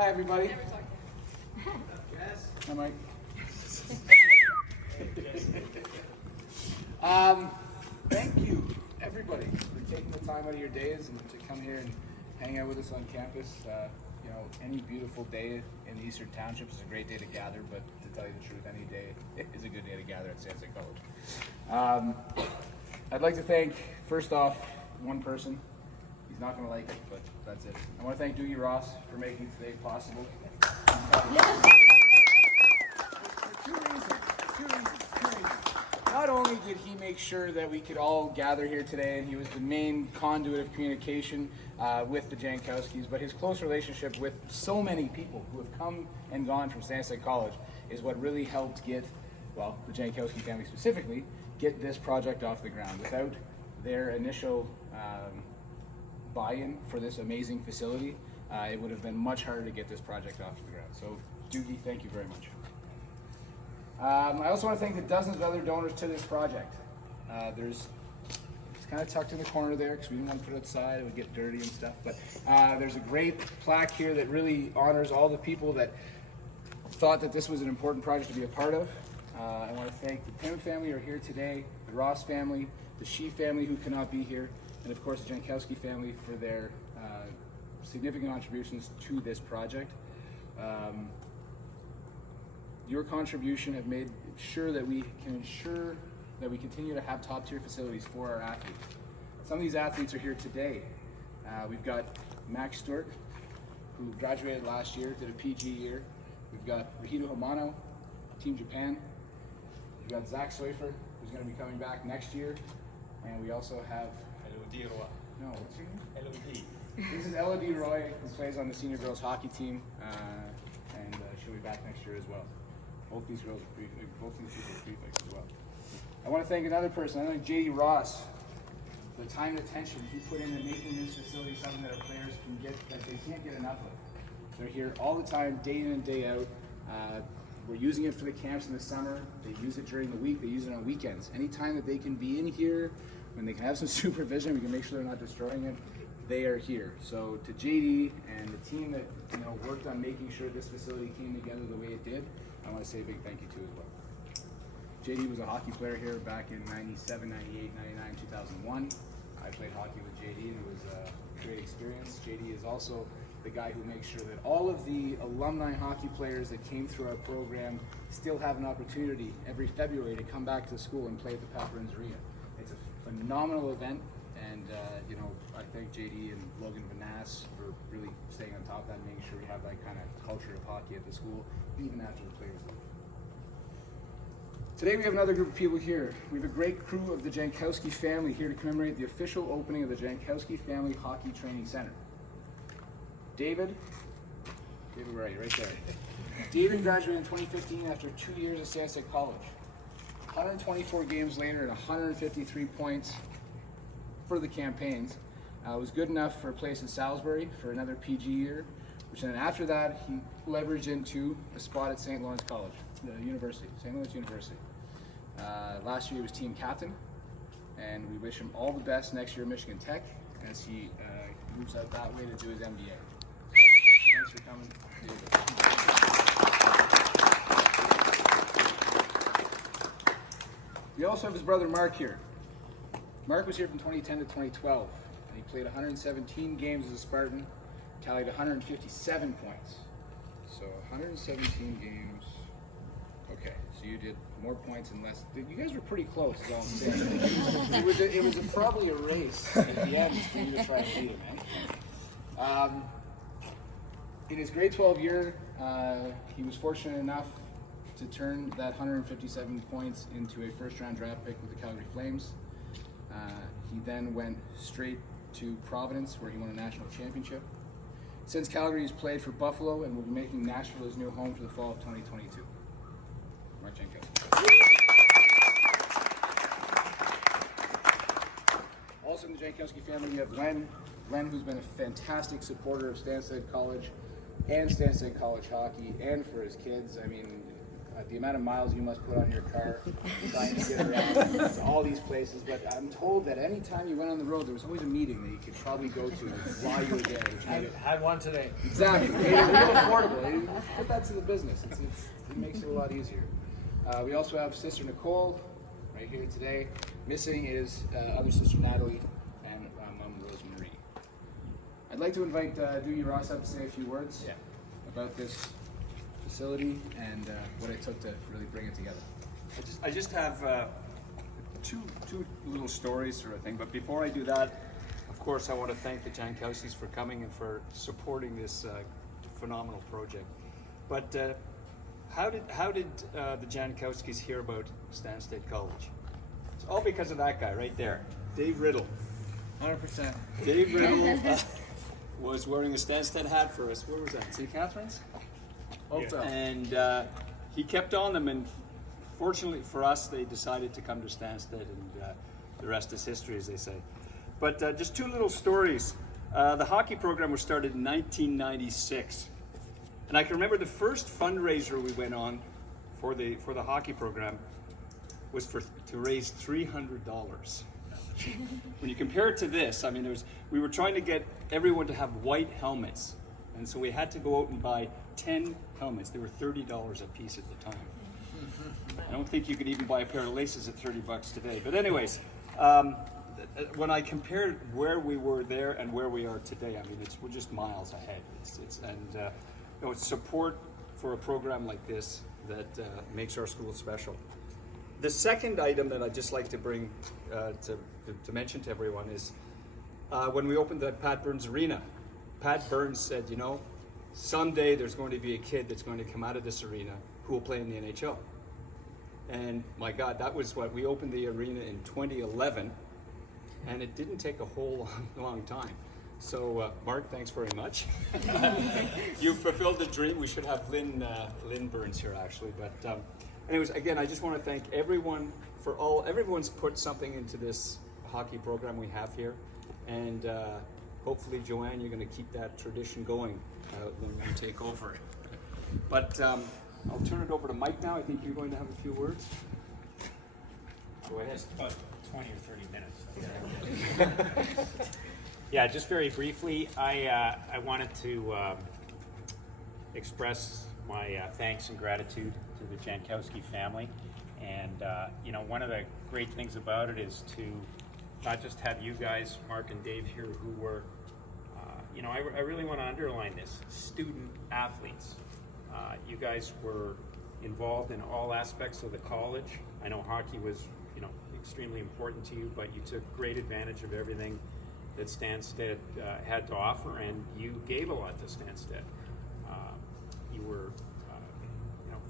Hi, everybody. Hi, Mike. Thank you, everybody, for taking the time out of your days and to come here and hang out with us on campus. Any beautiful day in the Eastern Townships is a great day to gather, but to tell you the truth, any day is a good day to gather at San Jose College. I'd like to thank, first off, one person. He's not going to like it, but that's it. I want to thank Doogie Ross for making today possible. For two reasons. Not only did he make sure that we could all gather here today, and he was the main conduit of communication with the Jankowskis, but his close relationship with so many people who have come and gone from San Jose College is what really helped get, well, the Jankowski family specifically, get this project off the ground. Without their initial buy-in for this amazing facility, it would have been much harder to get this project off the ground. So, Doogie, thank you very much. I also want to thank the dozens of other donors to this project. It's kind of tucked in the corner there because we didn't want to put it outside, it would get dirty and stuff, but there's a great plaque here that really honors all the people that thought that this was an important project to be a part of. I want to thank the Pym family who are here today, the Ross family, the Shee family who cannot be here, and of course the Jankowski family for their significant contributions to this project. Your contribution have made sure that we can ensure that we continue to have top tier facilities for our athletes. Some of these athletes are here today. We've got Max Stewart, who graduated last year, did a PG year. We've got Rahito Hamano, Team Japan. We've got Zach Soifer, who's going to be coming back next year. And we also have Elodie Roy. No, what's her name? Elodie. This is Elodie Roy, who plays on the senior girls hockey team, and she'll be back next year as well. Both these people are prefects as well. I want to thank another person. I want to thank JD Ross. The time and attention he put into making this facility something that our players can get, that they can't get enough of. They're here all the time, day in and day out. We're using it for the camps in the summer. They use it during the week. They use it on weekends. Anytime that they can be in here, when they can have some supervision, we can make sure they're not destroying it. They are here. So to JD and the team that worked on making sure this facility came together the way it did, I want to say a big thank you to as well. JD was a hockey player here back in 97, 98, 99, 2001. I played hockey with JD and it was a great experience. JD is also the guy who makes sure that all of the alumni hockey players that came through our program still have an opportunity every February to come back to school and play at the Pat Burns Arena. It's a phenomenal event, and I thank JD and Logan Vanass for really staying on top of that and making sure we have that kind of culture of hockey at the school, even after the players leave. Today we have another group of people here. We have a great crew of the Jankowski family here to commemorate the official opening of the Jankowski Family Hockey Training Center. David, where are you? Right there. David graduated in 2015 after 2 years at San Jose College. 124 games later and 153 points for the campaigns. Was good enough for a place in Salisbury for another PG year, which then after that he leveraged into a spot at St. Lawrence College, the university, St. Lawrence University. Last year he was team captain, and we wish him all the best next year at Michigan Tech as he moves out that way to do his MBA. Thanks for coming, David. We also have his brother Mark here. Mark was here from 2010 to 2012, and he played 117 games as a Spartan, tallied 157 points. So 117 games. Okay, so you did more points in less. You guys were pretty close, is all I'm saying. it was probably a race at the end for you to try and beat him, man. In his grade 12 year, he was fortunate enough to turn that 157 points into a first-round draft pick with the Calgary Flames. He then went straight to Providence, where he won a national championship. Since Calgary, he's played for Buffalo and will be making Nashville his new home for the fall of 2022. Mark Jankowski. Also in the Jankowski family, we have Len. Len, who's been a fantastic supporter of Stansted College and Stansted College hockey, and for his kids. I mean, the amount of miles you must put on your car trying to get around all these places. But I'm told that any time you went on the road, there was always a meeting that you could probably go to while you were there. Had one today. Exactly. Made it real affordable. Put that to the business. It makes it a lot easier. We also have Sister Nicole right here today. Missing is other Sister Natalie and Mom Rosemary. I'd like to invite Doogie Ross up to say a few words about this facility and what it took to really bring it together. I just have two little stories sort of thing, but before I do that, of course I want to thank the Jankowskis for coming and for supporting this phenomenal project. But how did the Jankowskis hear about Stansted College? It's all because of that guy right there, Dave Riddle. 100%. Dave Riddle was wearing a Stansted hat for us. Where was that? St. Catherine's? Oakville. And he kept on them, and fortunately for us, they decided to come to Stansted, and the rest is history, as they say. But just two little stories. The hockey program was started in 1996, and I can remember the first fundraiser we went on for the hockey program was to raise $300. When you compare it to this, I mean, we were trying to get everyone to have white helmets, and so we had to go out and buy 10 helmets. They were $30 a piece at the time. I don't think you could even buy a pair of laces at $30 today. But anyways, when I compared where we were there and where we are today, I mean, we're just miles ahead. It's support for a program like this that makes our school special. The second item that I'd just like to bring to mention to everyone is when we opened the Pat Burns Arena. Pat Burns said, you know, someday there's going to be a kid that's going to come out of this arena who will play in the NHL. And my God, that was what we opened the arena in 2011, and it didn't take a whole long time. So Mark, thanks very much. You fulfilled the dream. We should have Lynn Burns here actually. But anyways, again, I just want to thank everyone everyone's put something into this hockey program we have here, and hopefully, Joanne, you're going to keep that tradition going when you take over. But I'll turn it over to Mike now. I think you're going to have a few words. Go ahead. Just about 20 or 30 minutes. Yeah, just very briefly, I wanted to express my thanks and gratitude to the Jankowski family. And, you know, one of the great things about it is to not just have you guys, Mark and Dave here, who were, you know, I really want to underline this, student athletes. You guys were involved in all aspects of the college. I know hockey was, you know, extremely important to you, but you took great advantage of everything that Stansted had to offer, and you gave a lot to Stansted. You were, you know,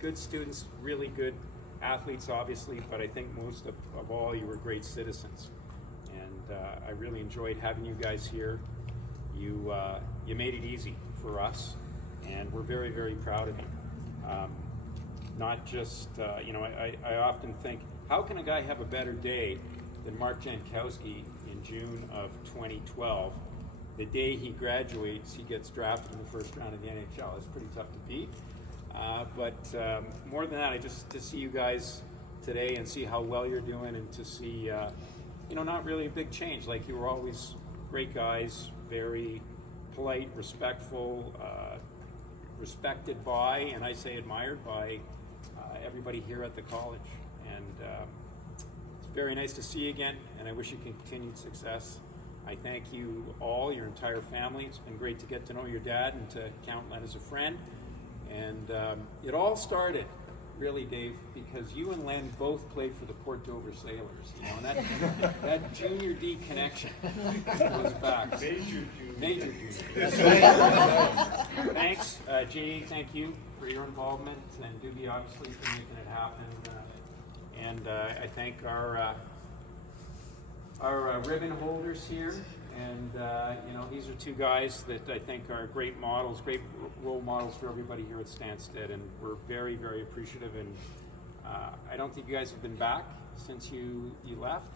good students, really good athletes, obviously, but I think most of all, you were great citizens. And I really enjoyed having you guys here. You made it easy for us, and we're very, very proud of you. Not just, you know, I often think, how can a guy have a better day than Mark Jankowski in June of 2012? The day he graduates, he gets drafted in the first round of the NHL. It's pretty tough to beat. But more than that, to see you guys today and see how well you're doing, and to see, you know, not really a big change. Like, you were always great guys, very polite, respectful, respected by, and I say admired by, everybody here at the college. And it's very nice to see you again, and I wish you continued success. I thank you all, your entire family. It's been great to get to know your dad and to count Len as a friend. And it all started, really, Dave, because you and Len both played for the Port Dover Sailors, you know, and that Junior D connection goes back. Major Junior. Thanks, Jay, thank you for your involvement, and Doogie, obviously, for making it happen. And I thank our ribbon holders here. And, you know, these are two guys that I think are great models, great role models for everybody here at Stansted, and we're very, very appreciative. And I don't think you guys have been back since you left.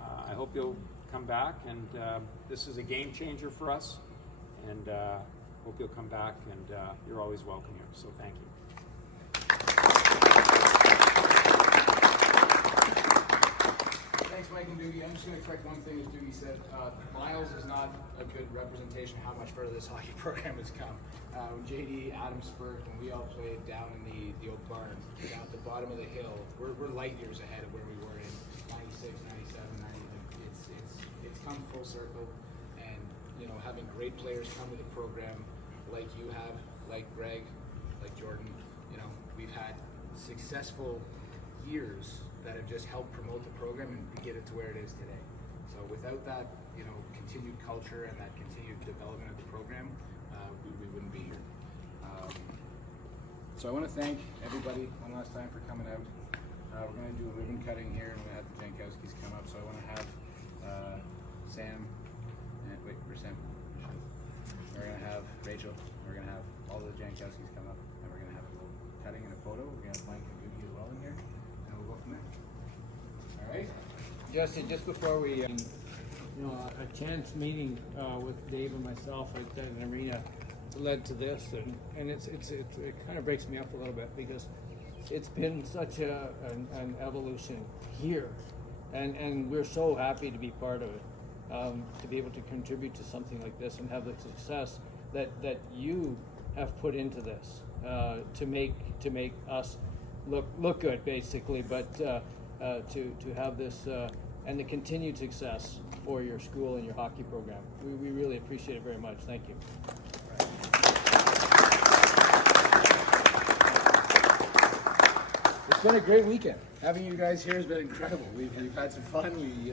I hope you'll come back, and this is a game changer for us, and hope you'll come back, and you're always welcome here, so thank you. welcome Doogie. I'm just going to correct one thing as Doogie said. Miles is not a good representation of how much further this hockey program has come. When JD, Adam Spurk, when we all played down in the old barn, down at the bottom of the hill, we're light years ahead of where we were in 96, 97, 90. It's come full circle, and you know, having great players come to the program like you have, like Greg, like Jordan, you know, we've had successful years that have just helped promote the program and get it to where it is today. So without that, you know, continued culture and that continued development of the program, we wouldn't be here. So I want to thank everybody one last time for coming out. We're going to do a ribbon cutting here, and we're going to have the Jankowskis come up. So I want to have Sam, and wait, where's Sam? We're going to have Rachel. We're going to have all the Jankowskis come up, and we're going to have a little cutting and a photo. We're going to have Mike and Judy as well in here, and we'll go from there. All right. Justin, just before we, a chance meeting with Dave and myself at an arena led to this, and it kind of breaks me up a little bit because it's been such an evolution here, and we're so happy to be part of it, to be able to contribute to something like this and have the success that you have put into this to make us look good, basically, but to have this and the continued success for your school and your hockey program. We really appreciate it very much. Thank you. It's been a great weekend. Having you guys here has been incredible. We've had some fun. We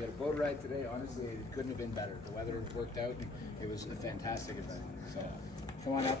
had a boat ride today. Honestly, it couldn't have been better. The weather worked out. It was a fantastic event. So come on up.